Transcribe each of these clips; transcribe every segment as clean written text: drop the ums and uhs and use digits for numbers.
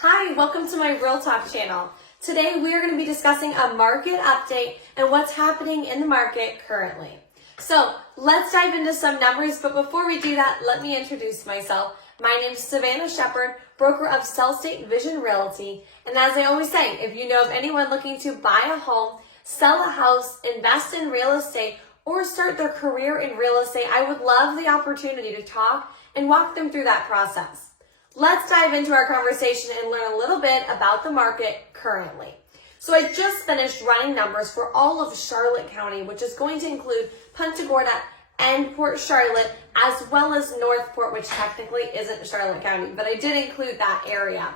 Hi, welcome to my Real Talk channel. Today we are going to be discussing a market update and what's happening in the market currently. So let's dive into some numbers, but before we do that, let me introduce myself. My name is Savannah Shepard, broker of Sell State Vision Realty. And as I always say, if you know of anyone looking to buy a home, sell a house, invest in real estate, or start their career in real estate, I would love the opportunity to talk and walk them through that process. Let's dive into our conversation and learn a little bit about the market currently. So I just finished running numbers for all of Charlotte County, which is going to include Punta Gorda and Port Charlotte, as well as Northport, which technically isn't Charlotte County, but I did include that area.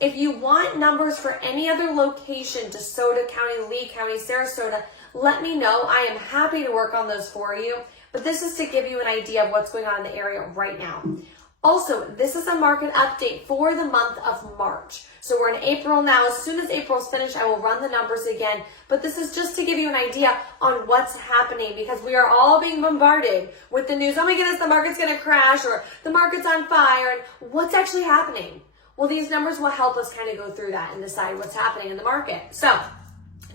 If you want numbers for any other location, DeSoto County, Lee County, Sarasota, let me know. I am happy to work on those for you, but this is to give you an idea of what's going on in the area right now. Also, this is a market update for the month of March. So we're in April now. As soon as April's finished, I will run the numbers again. But this is just to give you an idea on what's happening, because we are all being bombarded with the news. Oh my goodness, the market's going to crash, or the market's on fire. And what's actually happening? Well, these numbers will help us kind of go through that and decide what's happening in the market. So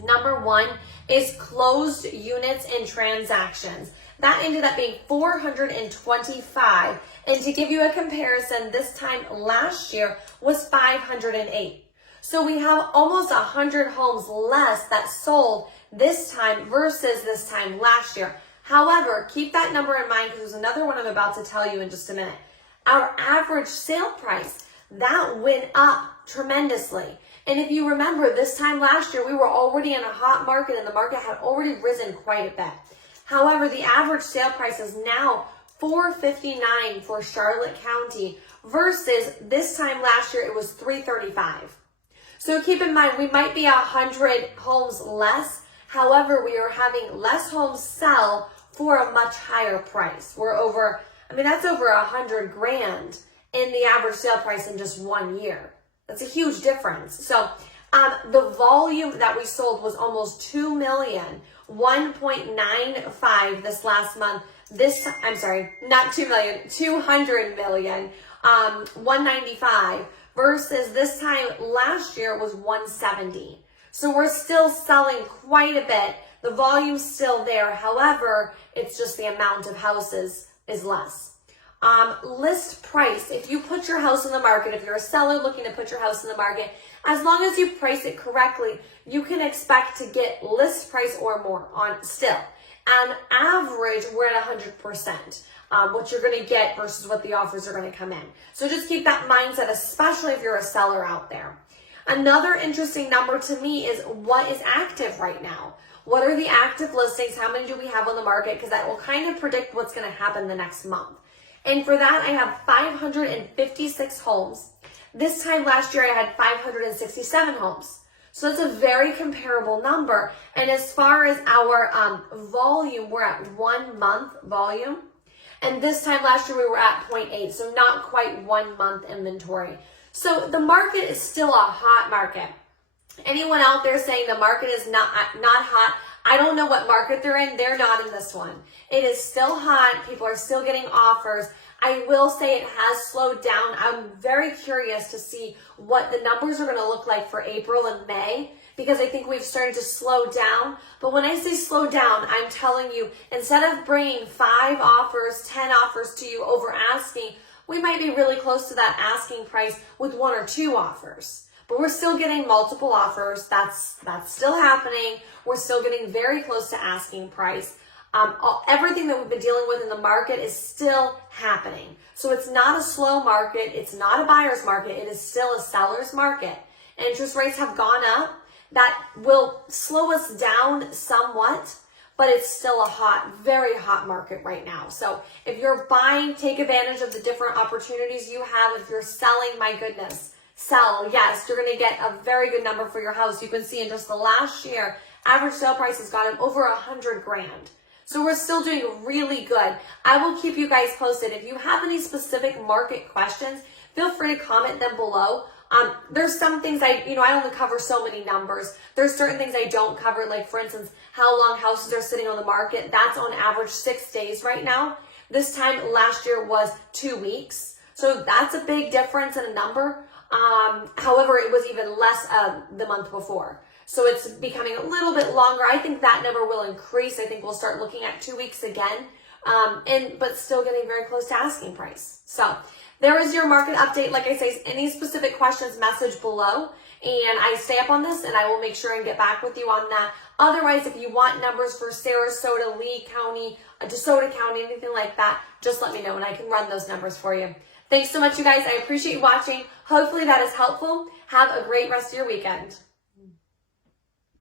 number one is closed units and transactions. That ended up being 425. And to give you a comparison, this time last year was 508. So we have almost 100 homes less that sold this time versus this time last year. However, keep that number in mind, because there's another one I'm about to tell you in just a minute. Our average sale price, that went up tremendously. And if you remember, this time last year, we were already in a hot market and the market had already risen quite a bit. However, the average sale price is now $459 for Charlotte County versus this time last year it was $335. So keep in mind, we might be 100 homes less. However, we are having less homes sell for a much higher price. We're over, that's over 100 grand in the average sale price in just 1 year. That's a huge difference. So the volume that we sold was almost 2 million, 1.95 this last month. Not 2 million, 200 million, 195 versus this time last year was 170. So we're still selling quite a bit. The volume's still there. However, it's just the amount of houses is less. List price. If you put your house in the market, if you're a seller looking to put your house in the market, as long as you price it correctly, you can expect to get list price or more on still. On average, we're at 100%, what you're going to get versus what the offers are going to come in. So just keep that mindset, especially if you're a seller out there. Another interesting number to me is what is active right now. What are the active listings? How many do we have on the market? Because that will kind of predict what's going to happen the next month. And for that, I have 556 homes. This time last year, I had 567 homes. So that's a very comparable number. And as far as our volume, we're at 1 month volume. And this time last year, we were at 0.8. So not quite 1 month inventory. So the market is still a hot market. Anyone out there saying the market is not hot, I don't know what market they're in. They're not in this one. It is still hot. People are still getting offers. I will say it has slowed down. I'm very curious to see what the numbers are going to look like for April and May, because I think we've started to slow down. But when I say slow down, I'm telling you, instead of bringing 5 offers, 10 offers to you over asking, we might be really close to that asking price with 1 or 2 offers. But we're still getting multiple offers. That's still happening. We're still getting very close to asking price. Everything that we've been dealing with in the market is still happening. So it's not a slow market. It's not a buyer's market. It is still a seller's market. Interest rates have gone up. That will slow us down somewhat, but it's still a hot, very hot market right now. So if you're buying, take advantage of the different opportunities you have. If you're selling, my goodness, sell. Yes, you're going to get a very good number for your house. You can see in just the last year, average sale price has gotten over 100 grand. So we're still doing really good. I will keep you guys posted. If you have any specific market questions, feel free to comment them below. There's some things I only cover so many numbers. There's certain things I don't cover, like for instance, how long houses are sitting on the market. That's on average 6 days right now. This time last year was 2 weeks. So that's a big difference in a number. However, it was even less the month before. So it's becoming a little bit longer. I think that number will increase. I think we'll start looking at 2 weeks again, but still getting very close to asking price. So there is your market update. Like I say, any specific questions, message below. And I stay up on this, and I will make sure and get back with you on that. Otherwise, if you want numbers for Sarasota, Lee County, DeSoto County, anything like that, just let me know, and I can run those numbers for you. Thanks so much, you guys. I appreciate you watching. Hopefully that is helpful. Have a great rest of your weekend.